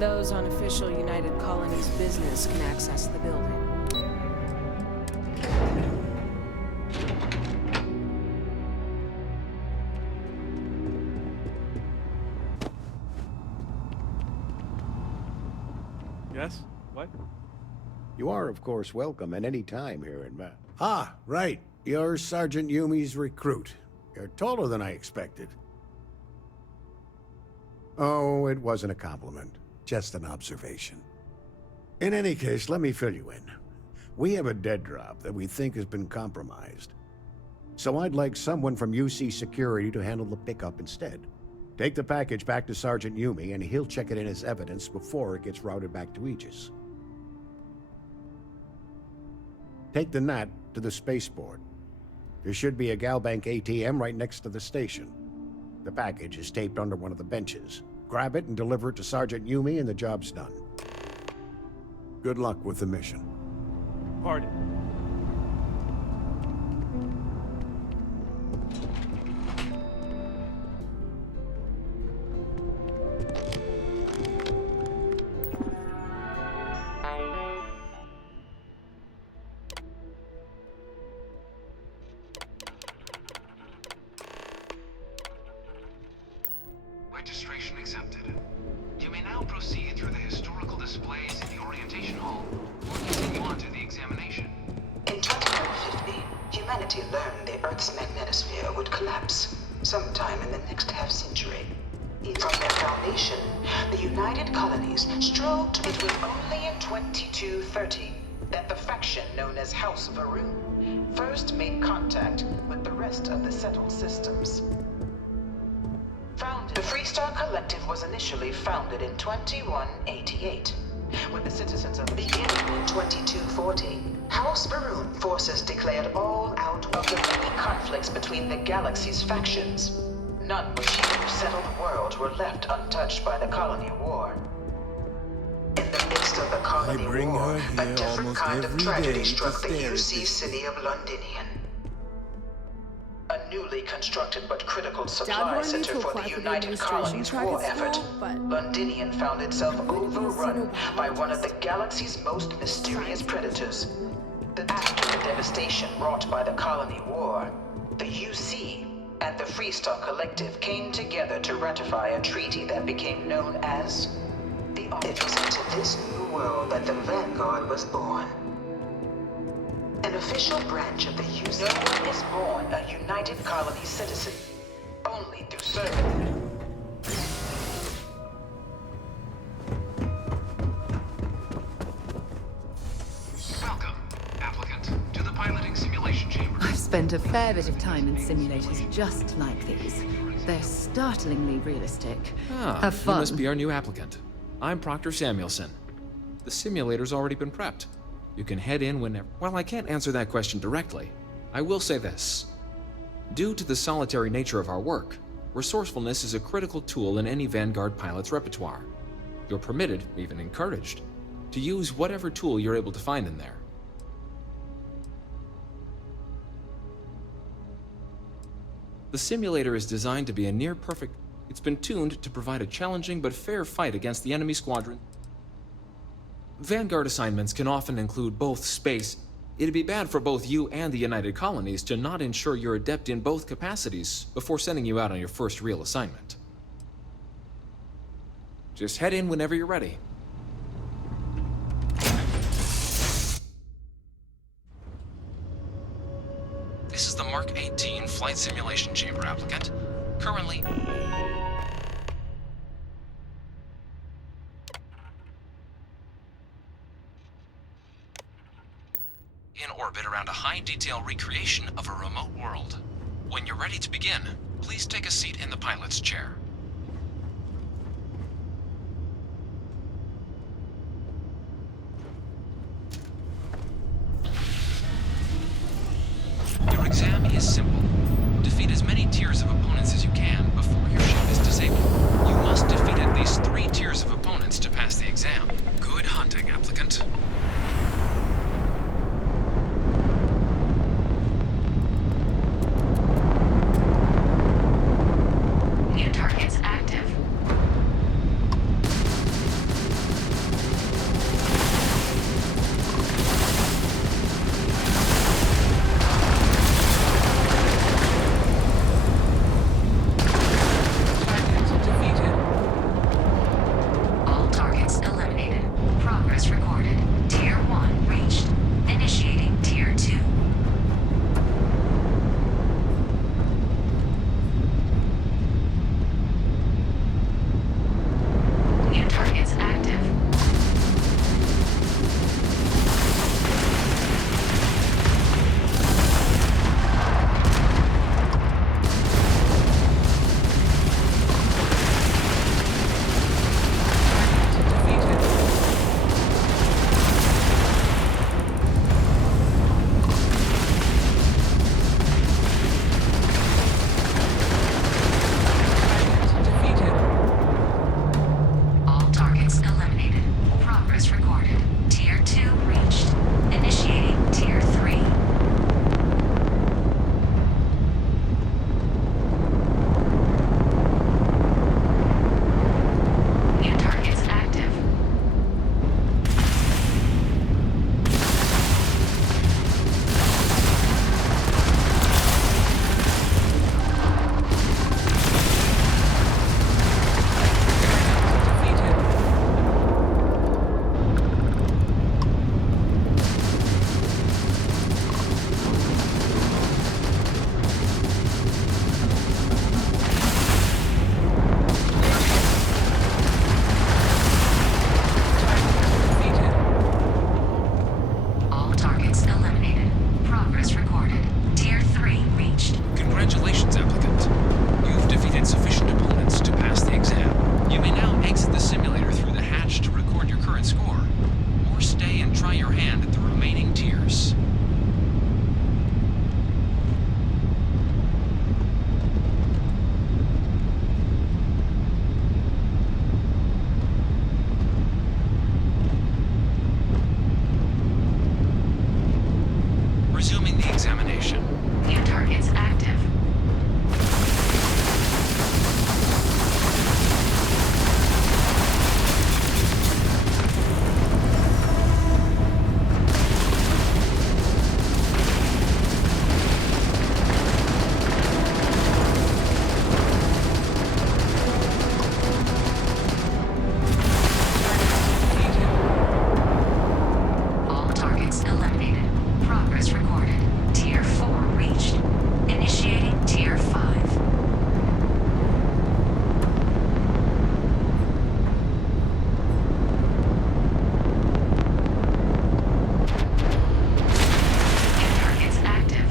those on official United Colonies business can access the building. Yes? What? You are, of course, welcome at any time here in Ah, right. You're Sergeant Yumi's recruit. You're taller than I expected. Oh, it wasn't a compliment. Just an observation. In any case, let me fill you in. We have a dead drop that we think has been compromised. So I'd like someone from UC Security to handle the pickup instead. Take the package back to Sergeant Yumi, and he'll check it in as evidence before it gets routed back to Aegis. Take the NAT to the spaceport. There should be a Galbank ATM right next to the station. The package is taped under one of the benches. Grab it and deliver it to Sergeant Yumi, and the job's done. Good luck with the mission. Pardon. Registration accepted. You may now proceed through the historical displays in the orientation hall, or continue on to the examination. In 2150, humanity learned the Earth's magnetosphere would collapse sometime in the next half-century. From their foundation, the United Colonies strove to between only in 2230 that the faction known as House Varun first made contact with the rest of the settled systems. The Freestar Collective was initially founded in 2188, when the citizens of beginning in 2240. House Varun forces declared all out of the many conflicts between the galaxy's factions. None which here settled the world were left untouched by the colony war. In the midst of the colony war, a different kind of tragedy struck the UC city of Londinian. A newly constructed but critical supply center for the United Colonies war effort, Londinian found itself overrun by one of the galaxy's most mysterious predators. After the devastation wrought by the colony war, the UC and the Freestar Collective came together to ratify a treaty that became known as the... It was into this new world that the Vanguard was born. An official branch of the UC. No one is born a United Colony citizen, only through service. Welcome, applicant, to the piloting simulation chamber. I've spent a fair bit of time in simulators just like these. They're startlingly realistic. Have fun. You must be our new applicant. I'm Proctor Samuelson. The simulator's already been prepped. You can head in whenever... Well, I can't answer that question directly. I will say this. Due to the solitary nature of our work, resourcefulness is a critical tool in any Vanguard pilot's repertoire. You're permitted, even encouraged, to use whatever tool you're able to find in there. The simulator is designed to be a near-perfect... It's been tuned to provide a challenging but fair fight against the enemy squadron. Vanguard assignments can often include both space. It'd be bad for both you and the United Colonies to not ensure you're adept in both capacities before sending you out on your first real assignment. Just head in whenever you're ready. This is the Mark 18 Flight Simulation Chamber applicant. Currently... in orbit around a high-detail recreation of a remote world. When you're ready to begin, please take a seat in the pilot's chair. Your exam is simple. Defeat as many tiers of opponents as you can before your ship is disabled. You must defeat at least 3 tiers of opponents to pass the exam. Good hunting, applicant. Resuming the examination. New targets active. All targets eliminated. Progress recorded. Tier 4 reached. Initiating Tier 5. New targets active.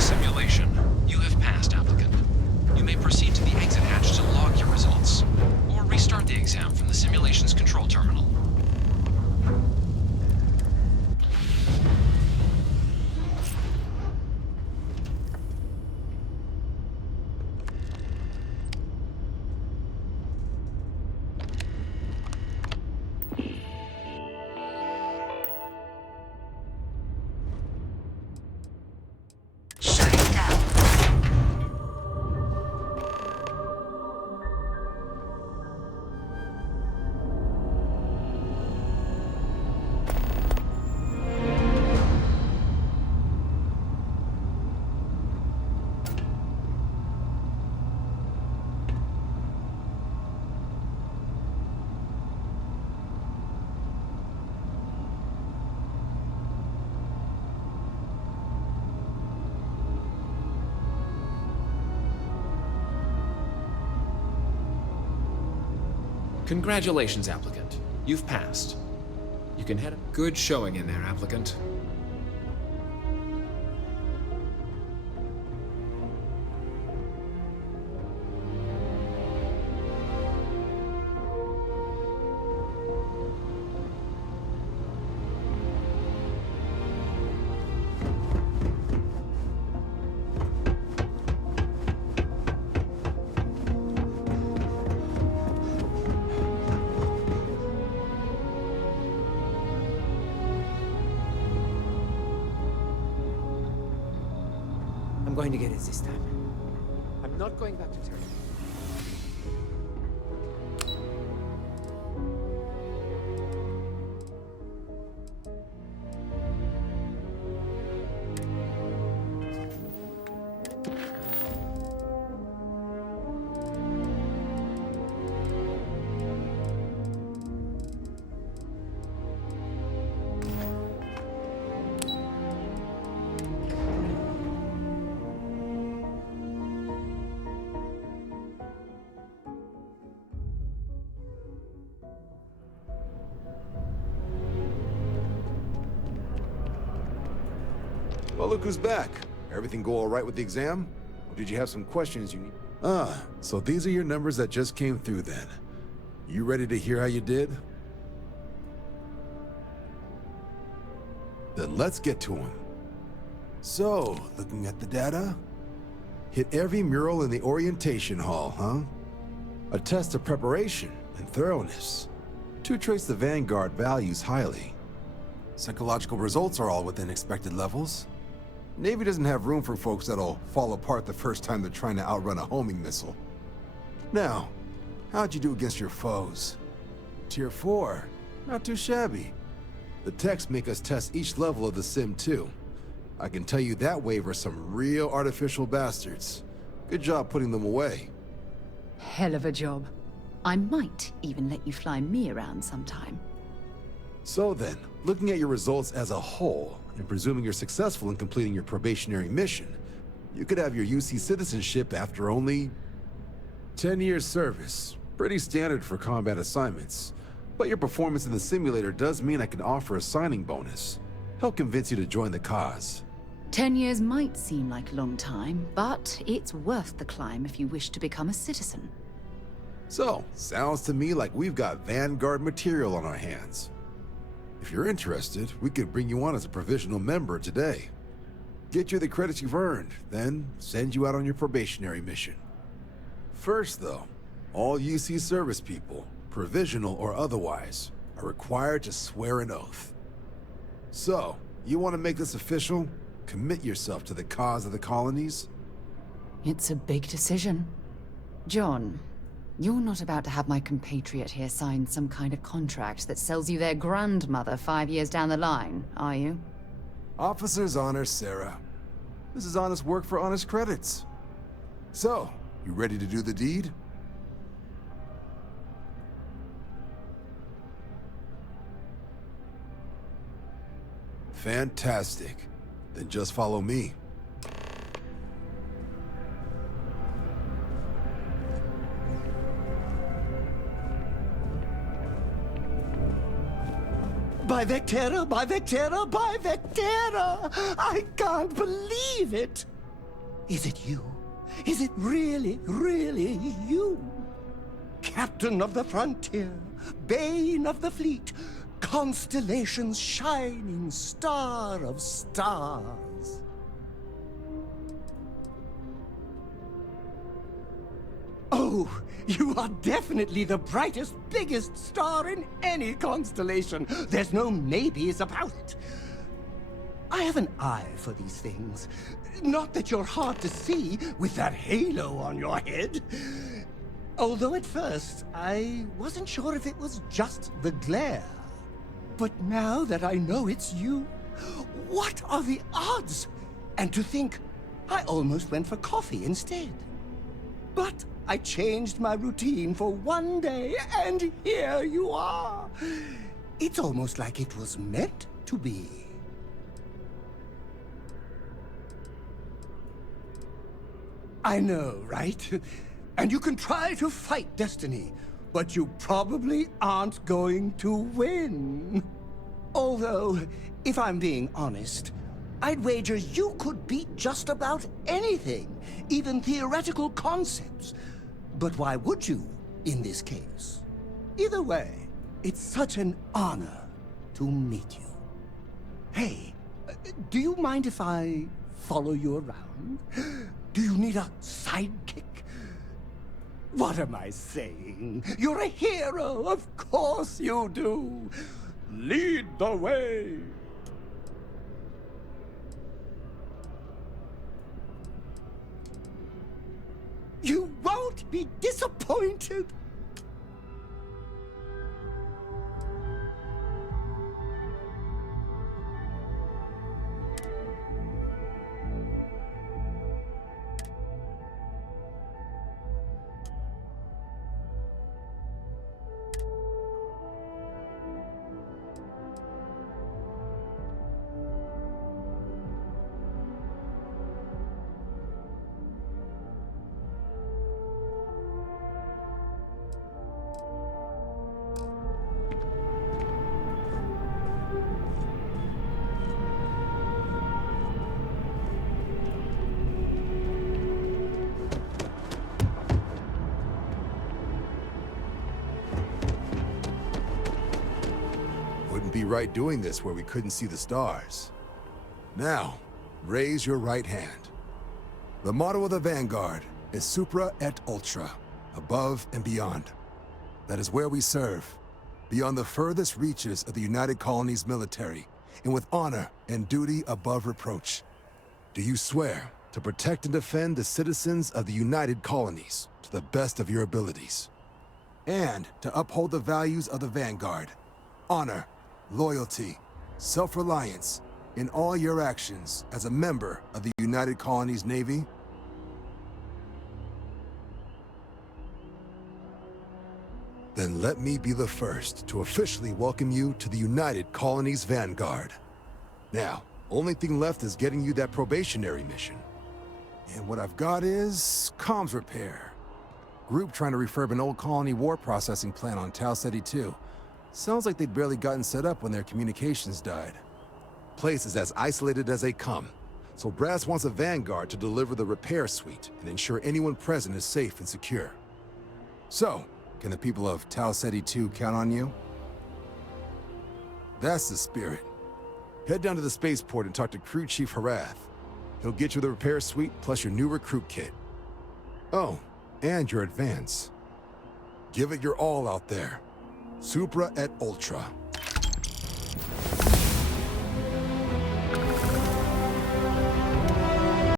Simulation. You have passed, applicant. You may proceed to the exit hatch to log your results, or restart the exam from the simulation's control terminal. Shutting down. Congratulations, applicant. You've passed. You can head. Good showing in there, applicant. I'm going to get it this time. I'm not going back to Terra. Well, look who's back. Everything go all right with the exam? Or did you have some questions you need? Ah, so these are your numbers that just came through then. You ready to hear how you did? Then let's get to them. So, looking at the data, Hit every mural in the orientation hall, huh? A test of preparation and thoroughness. To trace the Vanguard values highly. Psychological results are all within expected levels. Navy doesn't have room for folks that'll fall apart the first time they're trying to outrun a homing missile. Now, how'd you do against your foes? Tier 4, not too shabby. The techs make us test each level of the sim too. I can tell you that wave are some real artificial bastards. Good job putting them away. Hell of a job. I might even let you fly me around sometime. So then, looking at your results as a whole, and presuming you're successful in completing your probationary mission, you could have your UC citizenship after only 10 years service. Pretty standard for combat assignments. But your performance in the simulator does mean I can offer a signing bonus. Help convince you to join the cause. 10 years might seem like a long time, but it's worth the climb if you wish to become a citizen. So, sounds to me like we've got Vanguard material on our hands. If you're interested, we could bring you on as a provisional member today. Get you the credits you've earned, then send you out on your probationary mission. First though, all UC service people, provisional or otherwise, are required to swear an oath. So, you want to make this official? Commit yourself to the cause of the colonies? It's a big decision. John, you're not about to have my compatriot here sign some kind of contract that sells you their grandmother 5 years down the line, are you? Officer's honor, Sarah. This is honest work for honest credits. So, you ready to do the deed? Fantastic. Then just follow me. By Vectera, by Vectera, by Vectera! I can't believe it! Is it you? Is it really, really you? Captain of the frontier, bane of the fleet, constellation's shining star of stars. Oh, you are definitely the brightest, biggest star in any constellation. There's no maybes about it. I have an eye for these things. Not that you're hard to see with that halo on your head. Although at first, I wasn't sure if it was just the glare. But now that I know it's you, what are the odds? And to think, I almost went for coffee instead. But I changed my routine for one day, and here you are. It's almost like it was meant to be. I know, right? And you can try to fight destiny, but you probably aren't going to win. Although, if I'm being honest, I'd wager you could beat just about anything, even theoretical concepts. But why would you, in this case? Either way, it's such an honor to meet you. Hey, do you mind if I follow you around? Do you need a sidekick? What am I saying? You're a hero, of course you do. Lead the way. You won't be disappointed. Wouldn't be right doing this where we couldn't see the stars. Now, raise your right hand. The motto of the Vanguard is Supra et Ultra, above and beyond. That is where we serve, beyond the furthest reaches of the United Colonies military, and with honor and duty above reproach. Do you swear to protect and defend the citizens of the United Colonies to the best of your abilities? And to uphold the values of the Vanguard, honor, loyalty, self-reliance, in all your actions as a member of the United Colonies Navy? Then let me be the first to officially welcome you to the United Colonies Vanguard. Now, only thing left is getting you that probationary mission. And what I've got is comms repair. Group trying to refurb an old colony war processing plant on Tau Ceti 2. Sounds like they'd barely gotten set up when their communications died. Place is as isolated as they come, so Brass wants a Vanguard to deliver the repair suite and ensure anyone present is safe and secure. So, can the people of Tau Ceti 2 count on you? That's the spirit. Head down to the spaceport and talk to Crew Chief Harath. He'll get you the repair suite plus your new recruit kit. Oh, and your advance. Give it your all out there. Supra et Ultra.